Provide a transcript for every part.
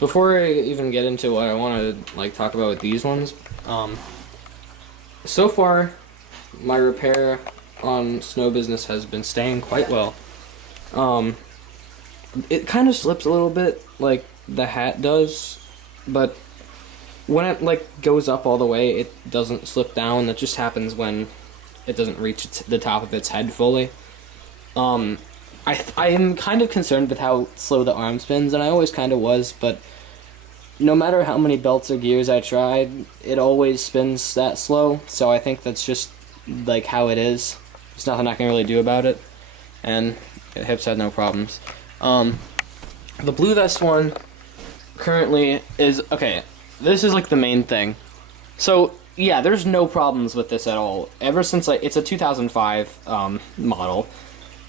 Before I even get into what I want to like talk about with these ones, so far my repair on Snow Business has been staying quite well. It kind of slips a little bit, like the hat does, but when it like goes up all the way, it doesn't slip down. That just happens when it doesn't reach the top of its head fully. I am kind of concerned with how slow the arm spins, and I always kind of was, but no matter how many belts or gears I tried, it always spins that slow, so I think that's just like how it is. There's nothing I can really do about it, and the hips had no problems. The Blue Vest one currently is, okay, this is like the main thing. So, yeah, there's no problems with this at all. Ever since it's a 2005 model.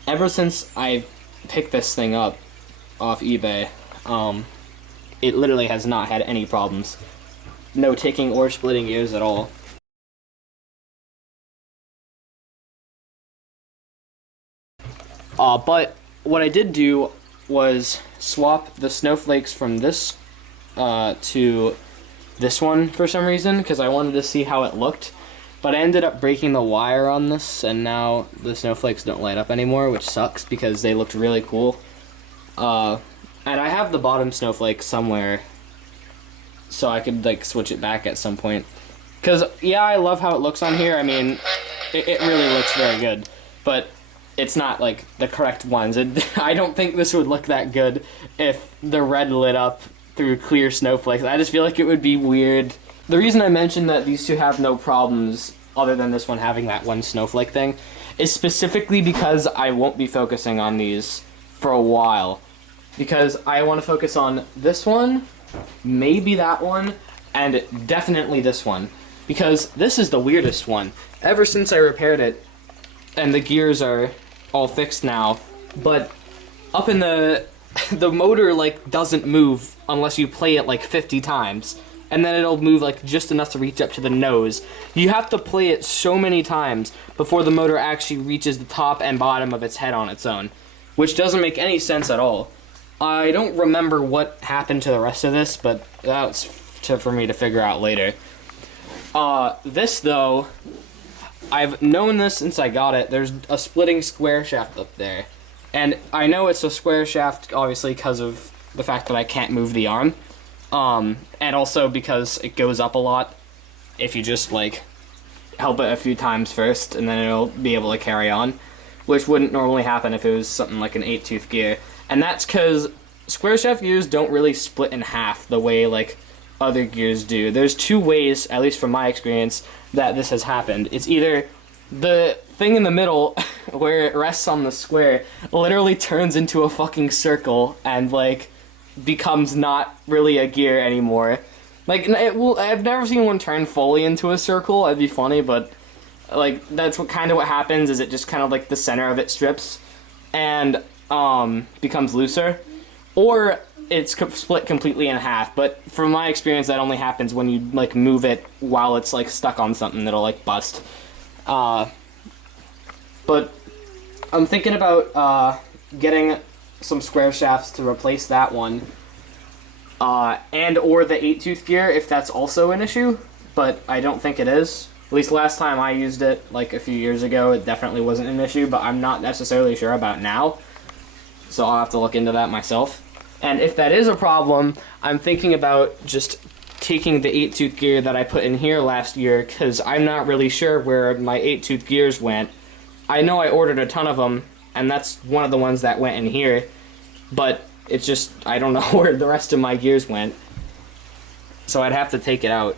Ever since I picked this thing up off eBay, it literally has not had any problems. No ticking or splitting gears at all. But what I did do was swap the snowflakes from this to this one for some reason, because I wanted to see how it looked. But I ended up breaking the wire on this, and now the snowflakes don't light up anymore, which sucks because they looked really cool. And I have the bottom snowflake somewhere, so I could like switch it back at some point. Because, yeah, I love how it looks on here. I mean, it really looks very good, but it's not like the correct ones. I don't think this would look that good if the red lit up through clear snowflakes. I just feel like it would be weird. The reason I mentioned that these two have no problems, other than this one having that one snowflake thing, is specifically because I won't be focusing on these for a while. Because I want to focus on this one, maybe that one, and definitely this one. Because this is the weirdest one. Ever since I repaired it, and the gears are all fixed now, but up in the motor like doesn't move unless you play it like 50 times. And then it'll move like just enough to reach up to the nose. You have to play it so many times before the motor actually reaches the top and bottom of its head on its own, which doesn't make any sense at all. I don't remember what happened to the rest of this, but that's for me to figure out later. This though, I've known this since I got it. There's a splitting square shaft up there. And I know it's a square shaft, obviously, because of the fact that I can't move the arm. And also because it goes up a lot if you just, like, help it a few times first, and then it'll be able to carry on, which wouldn't normally happen if it was something like an 8-tooth gear. And that's because square shaft gears don't really split in half the way, like, other gears do. There's two ways, at least from my experience, that this has happened. It's either the thing in the middle, where it rests on the square, literally turns into a fucking circle and, like, becomes not really a gear anymore. Like, I've never seen one turn fully into a circle. It'd be funny, but, like, that's what happens, is it just kind of, like, the center of it strips and, becomes looser. Or it's split completely in half, but from my experience, that only happens when you, like, move it while it's, like, stuck on something that'll, like, bust. But I'm thinking about, getting some square shafts to replace that one, and or the 8-tooth gear if that's also an issue, but I don't think it is. At least last time I used it, like a few years ago, it definitely wasn't an issue, but I'm not necessarily sure about now, so I'll have to look into that myself. And if that is a problem, I'm thinking about just taking the 8-tooth gear that I put in here last year, because I'm not really sure where my 8-tooth gears went. I know I ordered a ton of them, and that's one of the ones that went in here, but it's just, I don't know where the rest of my gears went, so I'd have to take it out.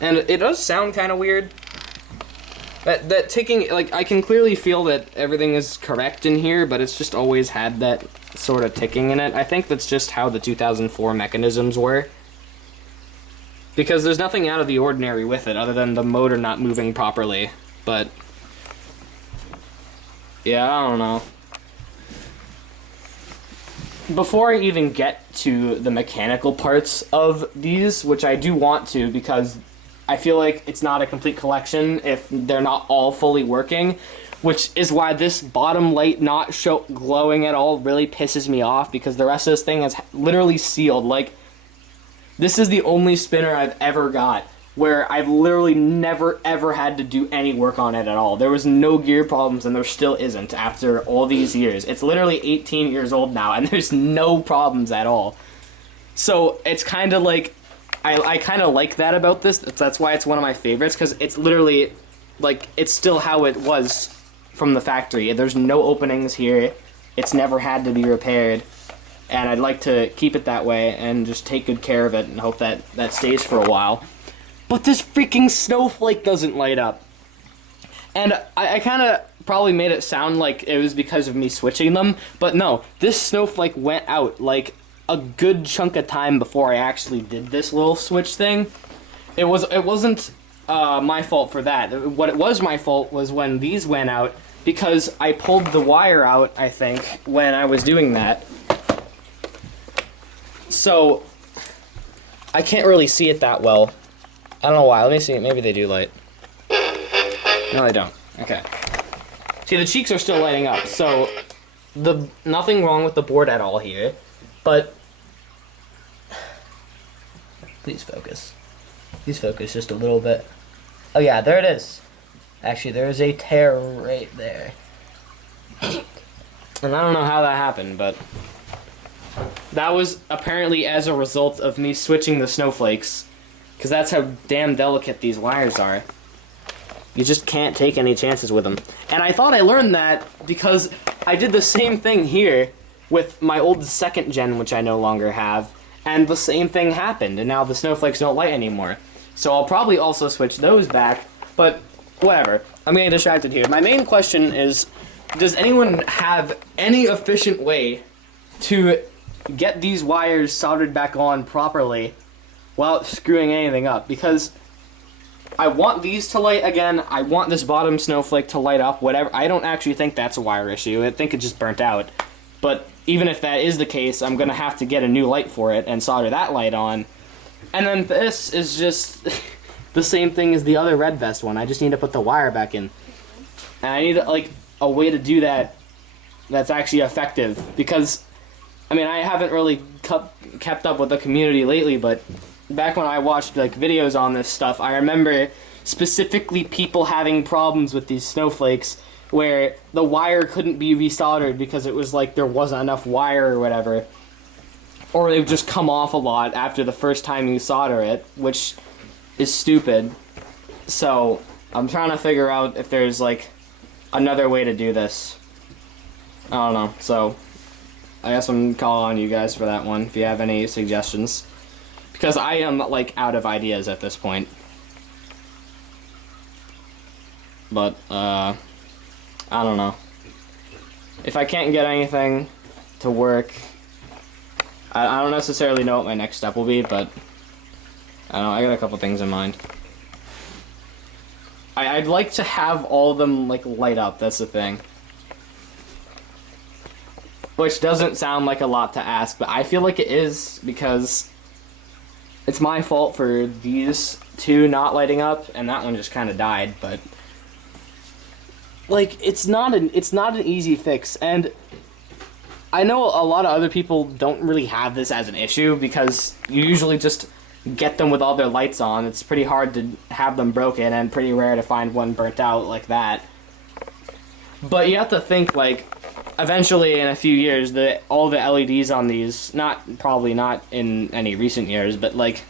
And it does sound kind of weird. That ticking, like, I can clearly feel that everything is correct in here, but it's just always had that sort of ticking in it. I think that's just how the 2004 mechanisms were, because there's nothing out of the ordinary with it other than the motor not moving properly, but yeah, I don't know. Before I even get to the mechanical parts of these, which I do want to, because I feel like it's not a complete collection if they're not all fully working, which is why this bottom light not glowing at all really pisses me off, because the rest of this thing is literally sealed. Like, this is the only spinner I've ever got where I've literally never ever had to do any work on it at all. There was no gear problems, and there still isn't after all these years. It's literally 18 years old now, and there's no problems at all. So it's kind of like, I kind of like that about this. That's why it's one of my favorites, because it's literally, like, it's still how it was from the factory. There's no openings here. It's never had to be repaired. And I'd like to keep it that way and just take good care of it and hope that that stays for a while. But this freaking snowflake doesn't light up. And I kind of probably made it sound like it was because of me switching them, but no, this snowflake went out like a good chunk of time before I actually did this little switch thing. It wasn't my fault for that. What it was my fault was when these went out, because I pulled the wire out, I think, when I was doing that. So I can't really see it that well. I don't know why. Let me see. Maybe they do light. No, they don't. Okay. See, the cheeks are still lighting up, so nothing wrong with the board at all here, but please focus. Please focus just a little bit. Oh yeah, there it is. Actually, there is a tear right there. And I don't know how that happened, but that was apparently as a result of me switching the snowflakes. Because that's how damn delicate these wires are. You just can't take any chances with them. And I thought I learned that because I did the same thing here with my old 2nd gen, which I no longer have. And the same thing happened, and now the snowflakes don't light anymore. So I'll probably also switch those back, but whatever. I'm getting distracted here. My main question is, does anyone have any efficient way to get these wires soldered back on properly without screwing anything up? Because I want these to light again, I want this bottom snowflake to light up, whatever. I don't actually think that's a wire issue. I think it just burnt out. But even if that is the case, I'm going to have to get a new light for it and solder that light on. And then this is just the same thing as the other red vest one. I just need to put the wire back in. And I need, like, a way to do that that's actually effective. Because, I mean, I haven't really kept up with the community lately, but back when I watched like videos on this stuff, I remember specifically people having problems with these snowflakes where the wire couldn't be resoldered because it was like there wasn't enough wire or whatever. Or they would just come off a lot after the first time you solder it, which is stupid. So I'm trying to figure out if there's like another way to do this. I don't know. So I guess I'm calling on you guys for that one if you have any suggestions. Because I am, like, out of ideas at this point. But, I don't know. If I can't get anything to work, I don't necessarily know what my next step will be, but I don't know, I got a couple things in mind. I'd like to have all of them, like, light up, that's the thing. Which doesn't sound like a lot to ask, but I feel like it is, because it's my fault for these two not lighting up, and that one just kind of died, but like, it's not an easy fix, and I know a lot of other people don't really have this as an issue because you usually just get them with all their lights on. It's pretty hard to have them broken and pretty rare to find one burnt out like that. But you have to think, like, eventually in a few years, all the LEDs on these, probably not in any recent years, but like,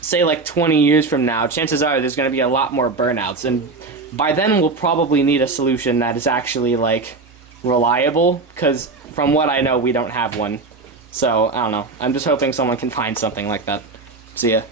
say like 20 years from now, chances are there's going to be a lot more burnouts, and by then we'll probably need a solution that is actually like reliable, because from what I know, we don't have one. So, I don't know. I'm just hoping someone can find something like that. See ya.